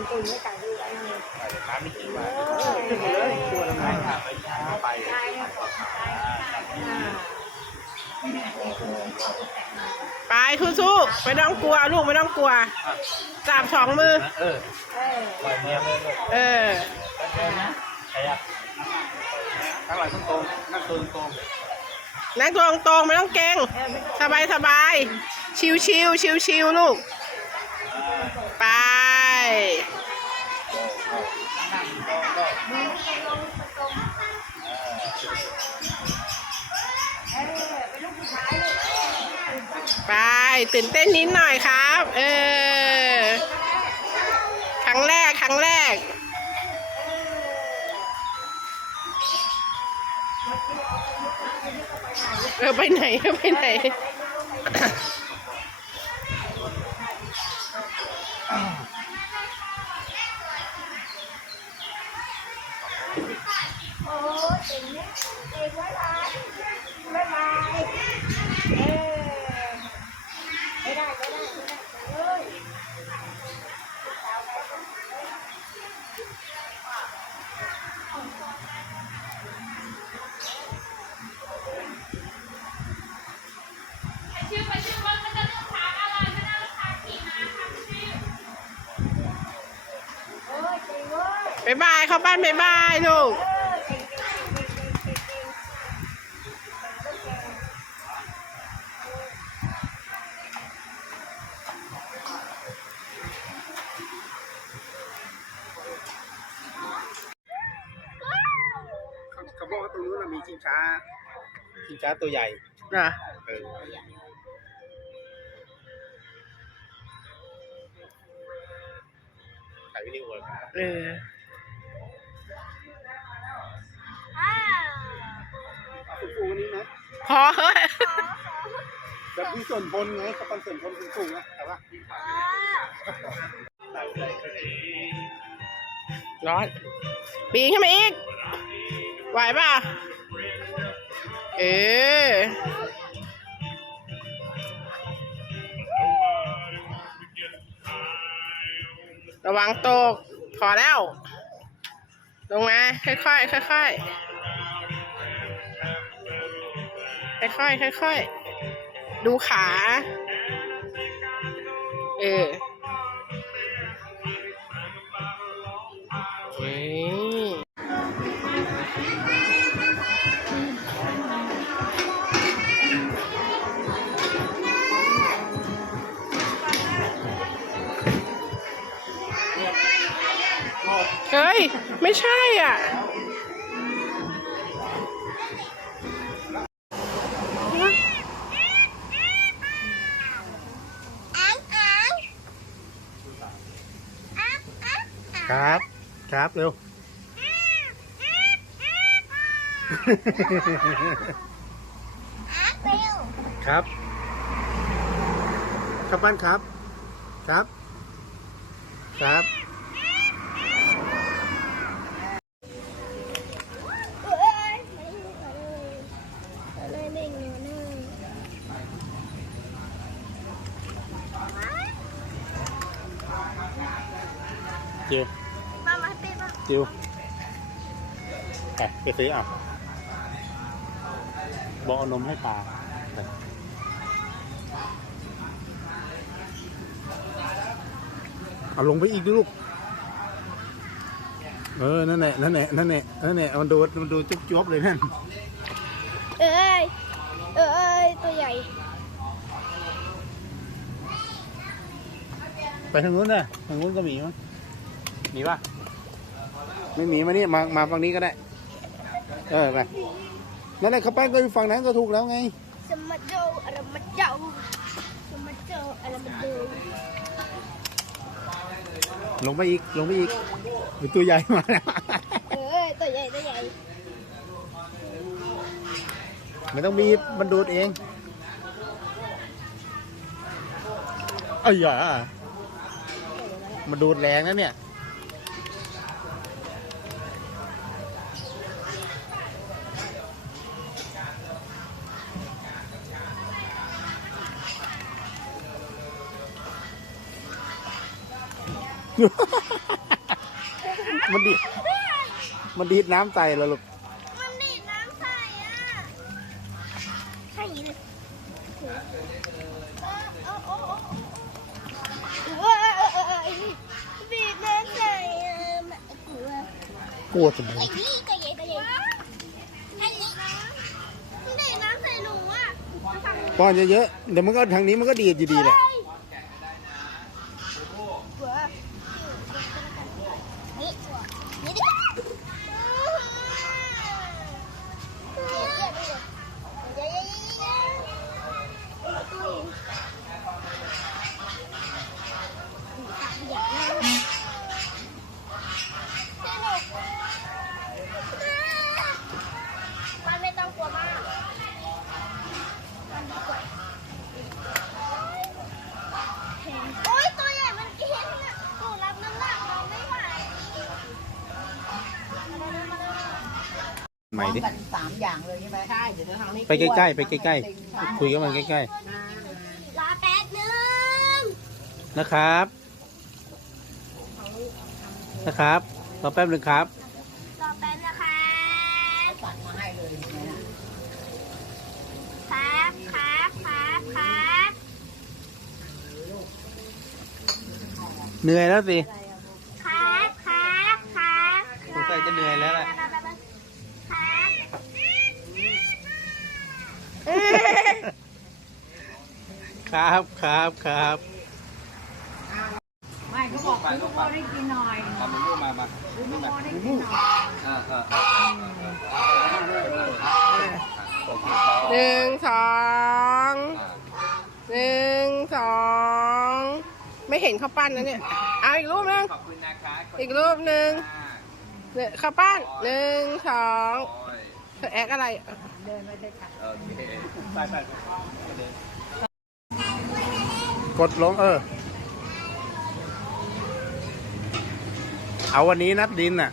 งตุ่นไม่ต่างดูอะไรเลยร้านไม่กี่ว่าขึ้นมาเลยตัวละไม้ไปช้าไปใช่ค่ะอ่าไปสู้ๆไม่ต้องกลัวลูกไม่ต้องกลัวจับสองมือ เออเออตั้งหลายตรงตรงนั่งตรงตรงนั่งตัวตรงไม่ต้องเก่งสบายสบายชิวชิวชิวชิวลูก ไป เออเป็นลูกผู้ชายเลยไปตื่นเต้นนิดหน่อยครับ เออ ครั้งแรก ครั้งแรก เออ ไปไหน ไปไหน โอ้เจ๋งเนี่ยเจ๋งไว้บายบ๊ายบายเออไม่ได้ไม่ได้ไม่ได้เอ้ย ชื่อไปชื่อรถมันจะลูกค้าอะไรไม่ได้ลูกค้าขี่มาค่ะชื่อ เอ้ยเก่งเว้ย บ๊ายบายเข้าบ้านบ๊ายบายลูกเออเก่งเก่งเก่งเก่งเก่งเก่งเก่งเขาบอกว่าตรงนู้นมีชิงช้า ชิงช้าตัวใหญ่อะเออถ่ายวิดีโอเลย เออ ไหมพอเฮ้ยแบบมีส่วนบนไงเขาเป็นส่วนบนสูงสูงๆอะแต่ว่าร้อนปีนขึ้นมาอีก ไหวป่ะ เออระวังตก พอแล้ว ลงมา ค่อยๆค่อยๆ ค่อยๆค่อยๆดูขา เออเฮ้ย ไม่ใช่อะ ครับ ครับเร็ว ครับ ครับบ้านครับ ครับ ครับเจิวไปไปซื้ออะบอกเอานมให้ปลาไปเอาลงไปอีกดิลูก เออ นั่นแหละ นั่นแหละ นั่นแหละ นั่นแหละ มันดู มันดูจุ๊บจ๊บเลยนั่น เอ้ย เอ้ย ตัวใหญ่ ไปทางนู้นนะทางนู้นก็มีมั้ยมีป่ะ ไม่มีมานี่มามาฝั่งนี้ก็ได้ เออไปนั่นแหละเขาแป้งก็อยู่ฝั่งนั้นก็ถูกแล้วไงสมัจโจอะไรมาเจ้าสมัจโจอะไรมาดูลงไปอีกลงไปอีกมีตัวใหญ่มาแล้วเอ้ยตัวใหญ่ตัวใหญ่ไม่ต้องบีบมันดูดเองเอ้ยอย่ามันดูดแรงนะเนี่ย มันดีดมันดีดน้ำใส่แล้วลูกมันดีดน้ำใส่อะใช่อย่างนี้เลยเออเออเออเออเออเออดีดน้ำใส่อะมันกลัวกลัวจะดีไอ้นี่ก็เย็นก็เย็นไอ้นี่มันดีดน้ำใส่หนูอะมันฟังป้อนเยอะๆเดี๋ยวมันก็ทางนี้มันก็ดีดอยู่ดีแหละ นี่นี่ดิมันไม่ต้องกลัวมากมันดีกว่าโอ๊ยตัวใหญ่มันกินน่ะหนูรับน้ำหนักเราไม่ไหว ใหม่ดิกันสามอย่างเลยใช่ไหมใช่เดี๋ยวทางนี้ไปใกล้ๆไปใกล้ๆ คุยกับมันใกล้รอแป๊บนึงๆ นะครับ นะครับรอแป๊บหนึ่งครับ รอแป๊บนะคะตัดมาให้เลยเห็นไหมน่ะครับครับครับครับเหนื่อยแล้วสิ ครับครับครับสงสัยจะเหนื่อยแล้วแหละ ครับ ครับครับครับไม่เขาบอกคุณพ่อได้กินหน่อยทำเป็นรูปมามาคุณพ่อได้กินหน่อยอ่าอ่าอ่าโอเคครับหนึ่งสองหนึ่งสองไม่เห็นข้าวปั้นนะเนี่ยเอาอีกรูปหนึงขอบคุณนะคะอีกรูปหนึ่งเนี่ยข้าวปั้นหนึ่งสองเธอ แอคอะไร เดินไปเลยค่ะโอเคไปไปไปกดลงเออ เอาวันนี้นัดดินอะ